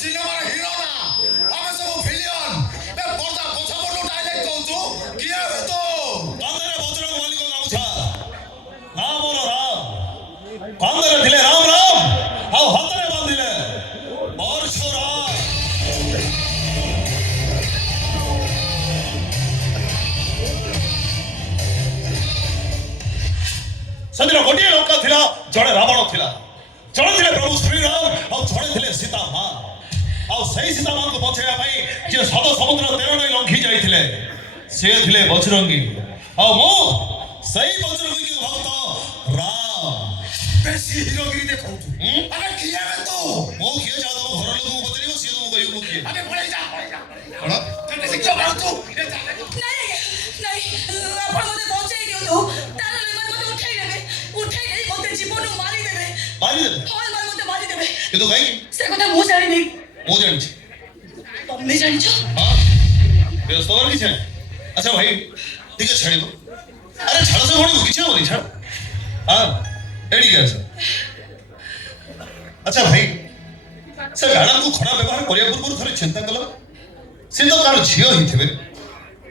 ସିନେମାର ହିରୋ ନା ଆମେ ସବୁ ଭିଲିୟନ ବେ ପର୍ଦା ପଛ ପଟୁ ଡାଇରେକ୍ଟ କହୁଛୁ କିଏ ବେ ତୁ କାନ୍ଦରେ ବଜରଙ୍ଗ ମଲ୍ଲିକ ଗାମୁଛା ନା ମୋର ରାମ କାନ୍ଦରେ ଥିଲେ ରାମ ରାମ ଆଉ ହାତରେ ବାନ୍ଧିଲେ ପରଶୁରାମ ସେଦିନ ଗୋଟିଏ ଲଙ୍କା ଥିଲା ଜଣେ ରାବଣ ଥିଲା ଜଣେ ଥିଲେ ପ୍ରଭୁ ଶ୍ରୀରାମ ଆଉ ଜଣେ ଥିଲେ ସୀତା ମା ଆଉ ସେଇ ସୀତା ମାଙ୍କୁ ବଞ୍ଚେଇବା ପାଇଁ ଯିଏ ସଦ ସମୁଦ୍ର 13 ନଈ ଲଙ୍ଘି ଯାଇଥିଲେ ସେ ଥିଲେ ବଜରଙ୍ଗୀ ଆଉ ମୁଁ ସେଇ ବଜରଙ୍ଗୀ ଭକ୍ତ ରାମ ବେଶୀ ହିରୋଗିରି ଦେଖାଉଛୁ ଆରେ କିଏ ବେ ତୁ ମୁଁ କିଏ ଯାଉ ତମ ଘର ଲୋକଙ୍କୁ ପଚାରିବ ସିଏ ତମକୁ କହିବ ମୁଁ କିଏ ଆରେ ପଳେଇ ଯା କଣ କେତେ ଶିକ୍ଷା ପାଉଛୁ ନାଇଁ ଆପଣ ମୋତେ ବଞ୍ଚେଇ ଦିଅନ୍ତୁ ତାର ଏମାନେ ମୋତେ ଉଠାଇ ନେବେ ଉଠାଇ ନେଇ ମୋତେ ଜୀବନରୁ ମାରିଦେବେ ମାରିଦେବେ ହଁ ଏମାନେ ମୋତେ ମାରିଦେବେ କିନ୍ତୁ କାହିଁକି ସେ କଥା ମୁଁ ଜାଣିନି ମୁଁ ଜାଣିଛି ତମେ ଜାଣିଛ ହଁ ବ୍ୟସ୍ତ ହବାର କିଛି ନାହିଁ ଆଚ୍ଛା ଭାଇ ଟିକେ ଛାଡ଼ିବ ଆରେ ଛାଡ଼ ସେ ଭଣୀକୁ କିଛି ହବନି ଛାଡ଼ ହଁ ଏଠିକି ଆସ ଆଚ୍ଛା ଭାଇ ସେ ମ୍ୟାଡ଼ାମକୁ ଖରାପ ବ୍ୟବହାର କରିବା ପୂର୍ବରୁ ଥରେ ଚିନ୍ତା କଲ ସେ ତ କାହାର ଝିଅ ହେଇଥିବେ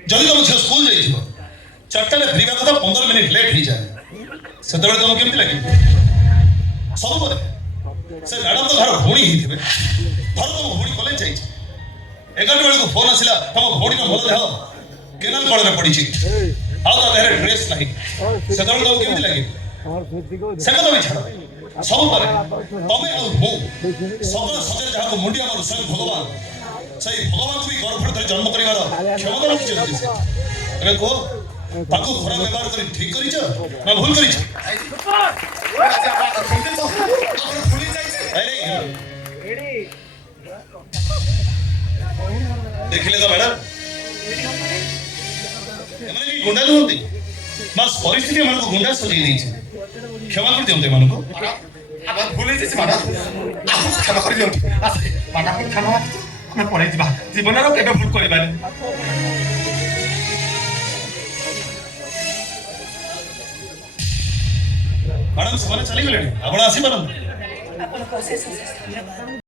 ଯଦି ତମ ଝିଅ ସ୍କୁଲ ଯାଇଥିବ 4টাରେ ଫେରିବା କଥା 15 ମିନିଟ୍ ଲେଟ୍ ହେଇଯାଏ ସେତେବେଳେ ତମକୁ କେମିତି ଲାଗିବ ସବୁ ପରେ ସେ ମ୍ୟାଡ଼ାମ ତ କାହାର ଭଉଣୀ ହେଇଥିବେ ଧର ତମ ଭଉଣୀ କଲେଜ ଯାଇଛି 11 ବେଳକୁ ଫୋନ୍ ଆସିଲା ତମ ଭଉଣୀର ମୃତଦେହ କେନାଲ କଳରେ ପଡ଼ିଛି ଆଉ ତା ଦେହରେ ଡ୍ରେସ୍ ନାହିଁ ସେତେବେଳେ ତମକୁ କେମିତି ଲାଗିବ ସେ କଥା ବି ଛାଡ଼ ସବୁ ପରେ ତମେ ଆଉ ମୁଁ ସକଳ ସଜରେ ଯାହାକୁ ମୁଣ୍ଡିଆ ମାରୁ ସ୍ୱୟଂ ଭଗବାନ ସେଇ ଭଗବାନଙ୍କୁ ବି ଗର୍ଭରେ ଧରି ଜନ୍ମ କରିବାର କ୍ଷମତା ରଖିଛନ୍ତି ସେ ଏବେ କୁହ ତାକୁ ଖରାପ ବ୍ୟବହାର କରି ଠିକ କରିଛ ନା ଭୁଲ କରିଛ ଦେଖିଲେ ତ ମ୍ୟାଡାମ ଏମାନେ କି ଗୁଣ୍ଡା ନୁହନ୍ତି ବାସ୍ ପରିସ୍ଥିତି ଏମାନଙ୍କୁ ଗୁଣ୍ଡା ସଜେଇ ଦେଇଛି କ୍ଷମା କରିଦିଅନ୍ତୁ ଏମାନଙ୍କୁ ଭୁଲ ହେଇଯାଇଛି ମ୍ୟାଡ଼ାମ ଆମକୁ କ୍ଷମା କରିଦିଅନ୍ତୁ ମ୍ୟାଡ଼ାମ କ୍ଷମା ଆମେ ପଳେଇ ଯିବା ଜୀବନର କେବେ ଭୁଲ କରିବାନି ମ୍ୟାଡାମ ସେମାନେ ଚାଲିଗଲେଣି ଆପଣ ଆସିପାରନ୍ତି ଆପଣଙ୍କୁ ଅଶେଷ ଅଶେଷ ଧନ୍ୟବାଦ